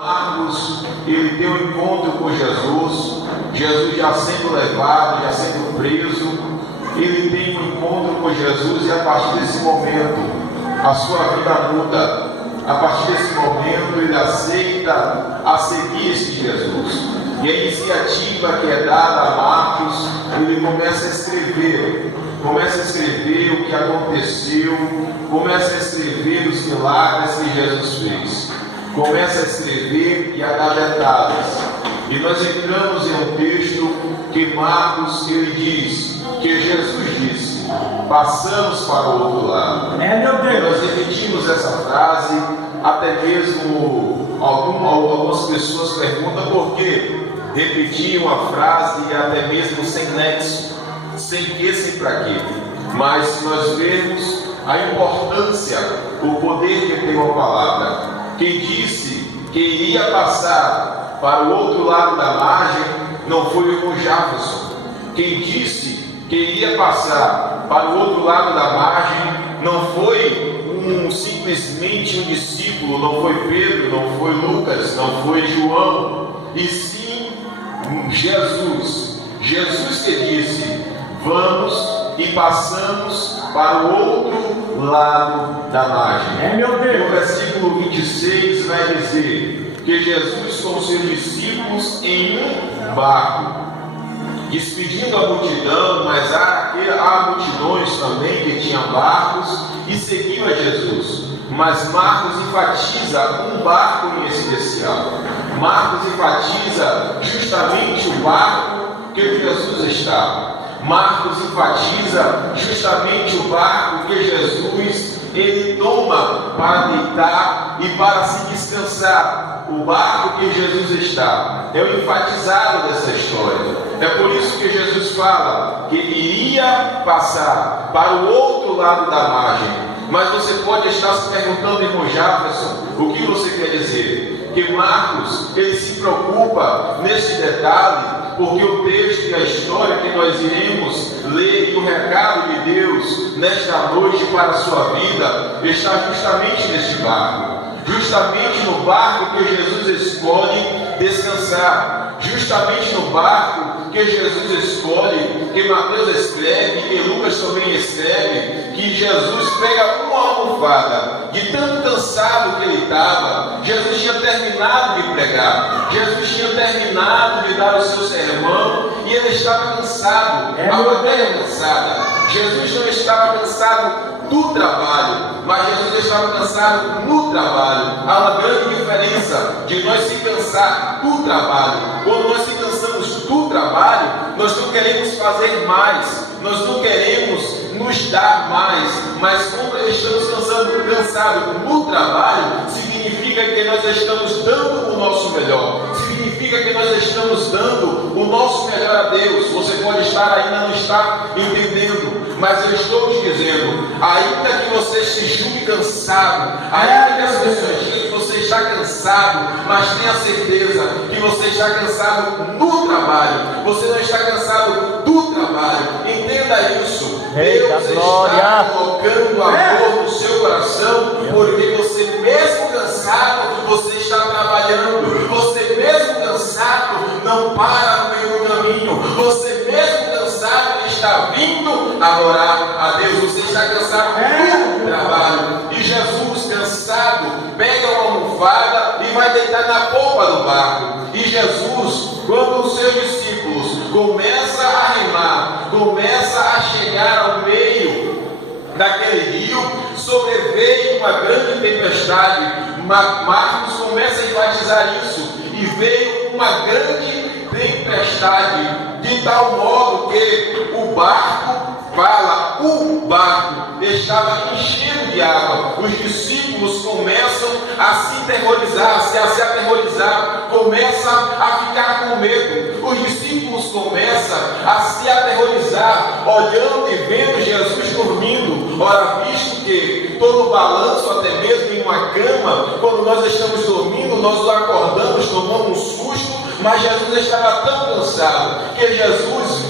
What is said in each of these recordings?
Marcos, ele tem um encontro com Jesus, Jesus já sendo levado, já sendo preso, ele tem um encontro com Jesus e a partir desse momento a sua vida muda. A partir desse momento ele aceita a seguir esse Jesus. E a iniciativa que é dada a Marcos, ele começa a escrever o que aconteceu, começa a escrever os milagres que Jesus fez. Começa a escrever e a dar detalhes. E nós entramos em um texto que Marcos, ele diz, que Jesus disse, passamos para o outro lado. Meu Deus. E nós repetimos essa frase, até mesmo algumas pessoas perguntam por que repetir uma frase até mesmo sem nexo, sem que, sem para quê. Mas nós vemos a importância, o poder que tem uma palavra. Quem disse que iria passar para o outro lado da margem não foi o irmão Jefferson. Quem disse que iria passar para o outro lado da margem não foi simplesmente um discípulo, não foi Pedro, não foi Lucas, não foi João, e sim Jesus. Jesus que disse, vamos e passamos para o outro lado da margem. Meu Deus. O versículo 26 vai dizer que Jesus com seus discípulos em um barco, despedindo a multidão, mas há multidões também que tinham barcos e seguiam a Jesus. Mas Marcos enfatiza um barco em especial. Marcos enfatiza justamente o barco que Jesus estava. Marcos enfatiza justamente o barco que Jesus ele toma para deitar e para se descansar. O barco que Jesus está é o enfatizado dessa história. É por isso que Jesus fala que iria passar para o outro lado da margem. Mas você pode estar se perguntando, irmão Jefferson, o que você quer dizer? Que Marcos ele se preocupa nesse detalhe, porque o texto e a história que nós iremos ler e o recado de Deus nesta noite para a sua vida está justamente neste barco. Justamente no barco que Jesus escolhe descansar. Justamente no barco que Jesus escolhe, que Mateus escreve, que Lucas também escreve, que Jesus pega uma almofada, de tanto cansado que ele estava. Jesus tinha terminado de pregar, Jesus tinha terminado de dar o seu sermão, e ele estava cansado, a plateia cansada. Jesus não estava cansado do trabalho, mas Jesus estava cansado no trabalho. Há uma grande diferença de nós se cansar do trabalho. Quando nós se cansamos do trabalho, nós não queremos fazer mais, nós não queremos nos dar mais, mas quando estamos cansados no trabalho, significa que nós estamos dando o nosso melhor, significa que nós estamos dando o nosso melhor a Deus. Você pode estar ainda não estar entendendo, mas eu estou te dizendo, ainda que você se julgue cansado, ainda que as pessoas digam que você está cansado, mas tenha certeza que você está cansado no trabalho, você não está cansado do trabalho. Entenda isso. Deus está colocando amor no seu coração, porque você mesmo cansado, você está trabalhando, você mesmo cansado não para no meio do caminho, você mesmo cansado está vindo adorar a Deus. Você está cansado do trabalho, e Jesus cansado pega uma almofada e vai deitar na polpa do barco. E Jesus, quando os seus discípulos começam a remar, começa a chegar ao meio daquele rio, sobreveio uma grande tempestade. Marcos começa a enfatizar isso, e veio uma grande tempestade, de tal modo que o barco estava enchendo de água. Os discípulos começam a se aterrorizar, começam a ficar com medo. Os discípulos começam a se aterrorizar, olhando e vendo Jesus dormindo. Ora, visto que todo balanço, até mesmo em uma cama, quando nós estamos dormindo, nós acordamos, tomamos um susto, mas Jesus estava tão cansado que Jesus,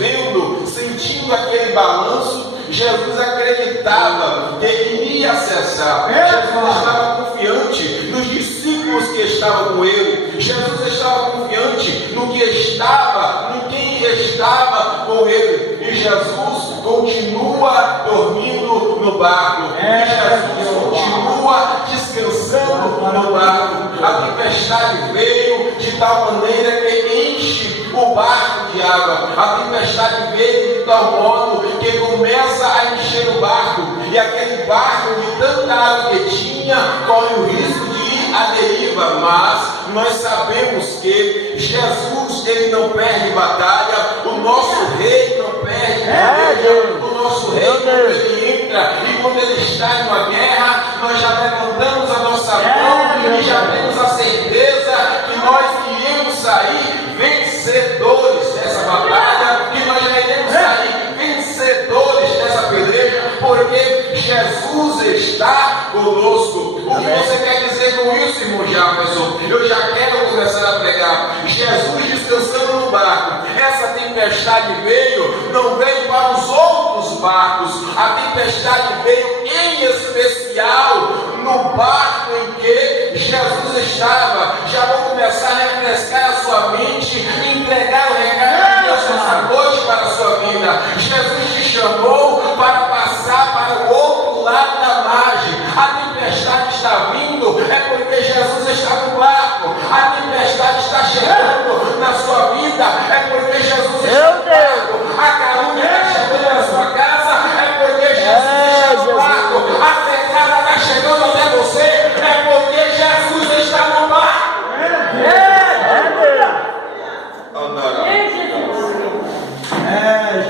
sentindo aquele balanço, Jesus acreditava que ele iria acessar. Jesus estava confiante nos discípulos os que estavam com ele. Jesus estava confiante no que estava, no quem estava com ele. E Jesus continua dormindo no barco. E Jesus continua descansando no barco. A tempestade veio de tal maneira que enche o barco de água. A tempestade veio de tal modo que começa a encher o barco. E aquele barco, de tanta água que tinha, corre o risco de ir à deriva. Mas nós sabemos que Jesus, ele não perde batalha. O nosso rei não perde batalha. O nosso rei, quando ele entra e quando ele está em uma guerra, nós já levantamos a nossa mão e já temos a certeza que nós iremos sair vencedores dessa batalha, que nós já iremos sair vencedores dessa peleja, porque Jesus está conosco. O que você quer dizer com isso, irmão Jefferson? Eu já quero começar a pregar. Jesus descansando no barco. Essa tempestade veio, não veio para os outros barcos. A tempestade veio em especial no barco em que Jesus estava. Já vou começar a refrescar a sua mente e entregar o recado de Deus nessa noite para a sua vida. Jesus te chamou para passar para o outro lado da margem. A tempestade está vindo, é porque Jesus está no barco. A tempestade está chegando na sua vida, é porque Jesus está no barco. A calúnia está chegando na sua casa, é porque Jesus está no barco. A pecada está chegando até você, é porque Jesus está no barco.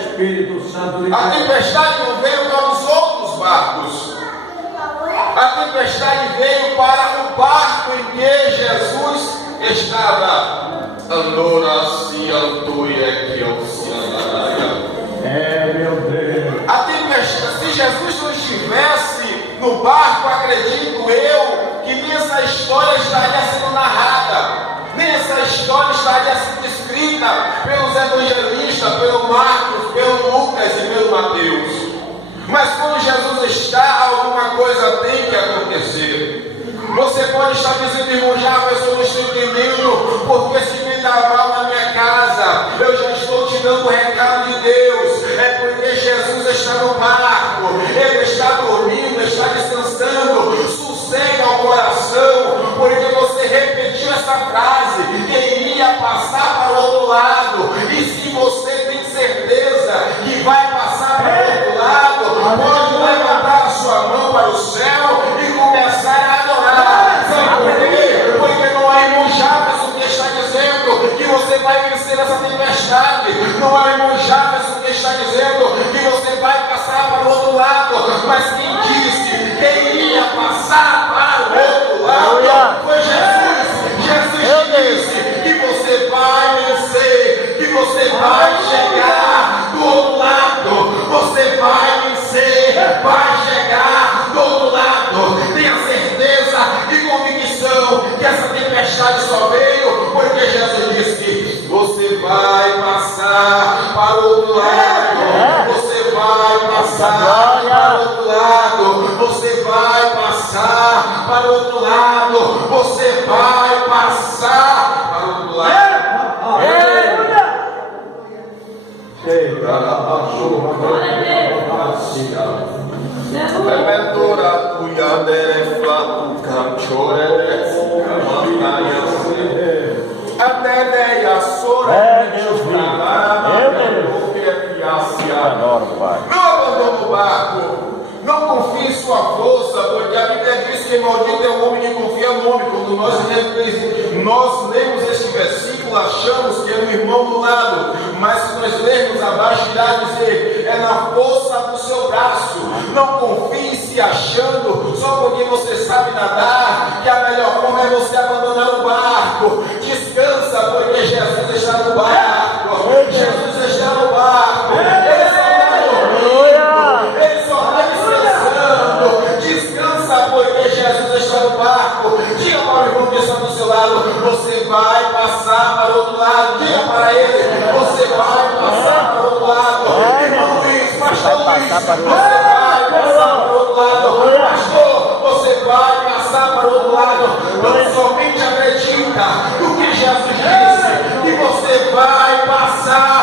Espírito Santo. A tempestade não veio para os outros barcos. A tempestade veio para o barco em que Jesus estava. Meu Deus. A tempestade, se Jesus não estivesse no barco, acredito eu que nem essa história estaria sendo narrada. Nem essa história estaria sendo escrita pelos evangelistas, pelo Marcos, pelo Lucas e pelo Mateus. Mas quando Jesus está, alguma coisa tem que acontecer. Você pode estar dizendo, irmão Jefferson, eu não estou entendendo, porque se vendaval na minha casa, eu já estou te dando o recado de Deus. É porque Jesus está no barco, Ele está dormindo, está descansando. Sossega o coração, porque você repetiu essa frase, que iria passar para o outro lado. E se você tem certeza que vai passar para o outro lado, pode levantar a sua mão para o céu e começar a adorar. Sabe por quê? Porque não é irmão Jefferson que está dizendo que você vai vencer essa tempestade. Não é irmão Jefferson que está dizendo que você vai passar para o outro lado. Mas quem disse que iria passar para o outro lado foi Jesus. Jesus disse que você vai vencer, que você vai chegar do outro lado. Você vai vencer, vai chegar do outro lado. Tenha certeza e convicção que essa tempestade só veio porque Jesus disse: você vai passar para o outro lado. Você vai passar para o outro lado. Você vai passar para o outro lado. Você vai passar para o outro lado. Não abandone o barco. Não confie em sua força, porque a Bíblia diz que maldito é o homem que confia no homem. Quando nós lemos este versículo, achamos que é o irmão do lado, mas se nós lermos abaixo, irá dizer: é na força do seu braço. Não confie se achando, só porque você sabe nadar, que a melhor forma é você abandonar o barco. Descansa, porque Jesus está no barco. Jesus está no barco. Ele só está descansando. Descansa, porque Jesus está no barco. Diga para o irmão que está do seu lado: você vai passar para o outro lado. Diga para ele: você vai passar para o outro lado. Irmão Luiz, pastor Luiz, você vai passar para o outro lado. Pastor, você vai passar para o outro lado. Não somente do que Jesus disse, que você vai passar